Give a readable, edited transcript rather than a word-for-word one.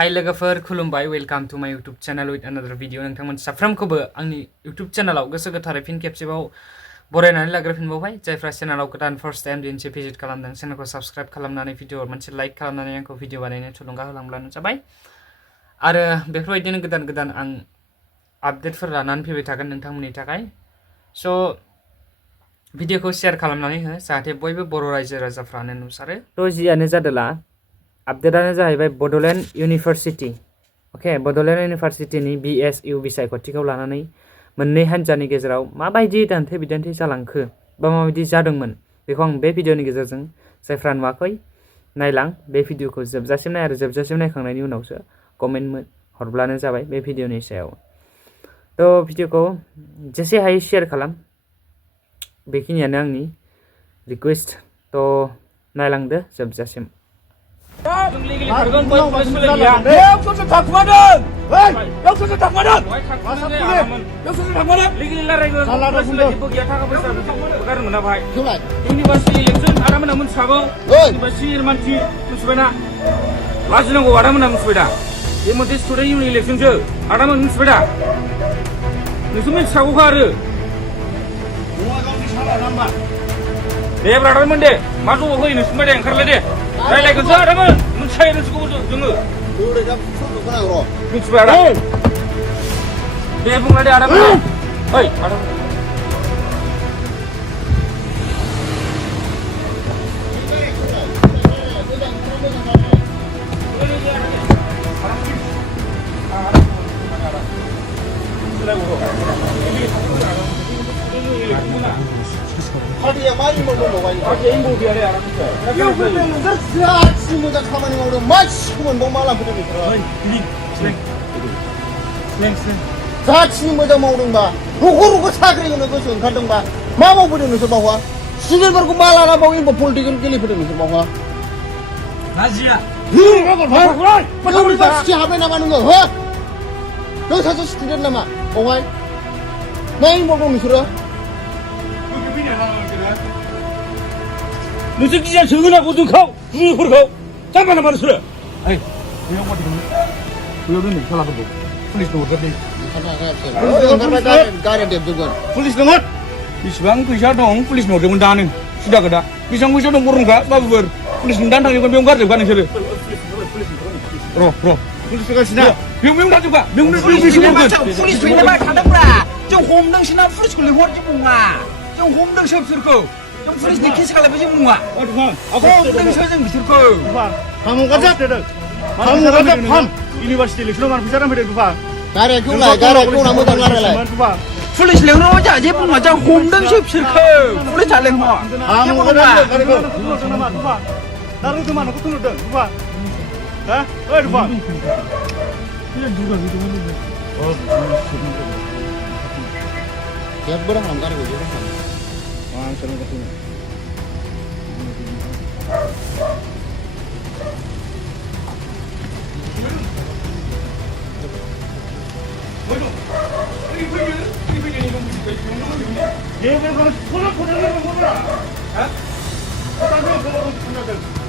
हाय लोगोफोर खुलुमबाय वेलकाम टू माय YouTube channel with another video नोंथांमोन साफ्रोमखौबो आंनि यूट्यूब चैनलाव गोसो गोथारै फिन खेबसेबाव बरायनानै लाग्रोफिनबावबाय जायफ्रा चैनलाव गोदान फर्स्ट टाइम दिनैसो भिजिट खालामदों चैनलखौ साबस्क्राइब खालामनानै भिडिअ मोनसे लाइक खालामनानै आंखौ भिडिअ बानायनो थुलुंगा होलांब्लानो जाबाय आरो बेफोरबायदिनो गोदान गोदान आं आपडेटफोर लानानै फैबाय थागोन नोंथांमोननि थाखाय स' भिडिअखौ शेयार खालामनानै हो जाहाथे बयबो बर' रायजो राजाफ्रानो नुसारो थ' जियानो जादोला आपडेटानो जाहैबाय बड'लेण्ड इउनिभारसिटि अके बड'लेण्ड इउनिभारसिटिनि BSU बिसायख'थिखौ लानानै मोननै हान्जानि गेजेराव माबायदि दान्थे बिदान्थे जालांखो बा माबायदि जादोंमोन बेखौ आं बे भिडिअनि गेजेरजों जायफ्रा नुवाखै नायलां बे भिडिअखौ जोबजासिम नाय आरो जोबजासिम नायखांनायनि उनावसो कमेन्ट हरब्लानो जाबाय बे भिडिअनि सायाव थ' भिडिअखौ जेसे हायो शेयार खालाम बेखिनियानो आंनि रिक्वेस्ट थ' नायलांदो जोबजासिम दे ब्रादार मोन दे मा दङ फै नोंसिनिफ्राय दे ओंखारलाय दे रायलायगोनसो आदामोन मोनथिखायो नोंसोरखौ जोङो मिथिबाय आदा दे बुंलाय दे आदामोन ओइ आदामोन 파티야 많이 먹는 거야. 파티 인고 비하래 알아 진짜 이거 그러면 자 친구가 가만히 먹으면 맛있으면 뭐 말라 그러니 그래. 슬랭 자 친구가 먹는 바. 로고로고 사그리는 거 좀 가던 바. 마모 부리는 거 봐봐. 수질 버고 말하나 보고 뭐 볼디금 끼리 부리는 거 봐봐. 나지야 이거 봐. 뭐 우리 다 시키 하면 나가는 거. 어? 너 사서 시키는 나마. 오마이. 많이 먹으면 싫어? नोंसोर गिया सोगोनाखौ जोंखौ जुनिफोरखौ जाम्बा नाम्बार नोंसोरो ओइ बेयाव मा दिदों बेयाव दोनै सालाफोरखौ पुलिसनो हरगारदों गारि देबजोबगोन पुलिस दङ बेसेबां फैसा दं पुलिसनो हरदोंमोन दानो सिदा खोथा बेसेबां फैसा दं बर'नखा बाबुफोर पुलिसनो दानो थांजोबगोन बेयावनो गारजोबखा नोंसोरो र' पुलिस फैगासिनो बेयावनो गारजोबखा बेयावनो पुलिस फैनोबा थादोंब्रा जों हमदोंसोना पुलिसखौ लिंहरजोब नङा जों हमदोंसो बिसोरखौ जों पुलिसनि केस खालामबाय जों नङा हमदोंसो जों बिसोरखौ इउनिभारसिटि इलेक्सनाव मानो फैसा रानफैदों दुफा गारिखौ ना मोजां रायलाय पुलिस लिंहरबा जोंहा जेबो नङा जों हमदोंसो बिसोरखौ पुलिसा लिंहर जेबो नङा 나로도 많고 끊어도 누가? 아? 어이 누가? 그냥 누가 그러는데? 제보랑 안 가리고 이제. 아, 저런 거 같은. 얘네가 손을 보내는 거구나. 아? 다들 그러고 싶은데.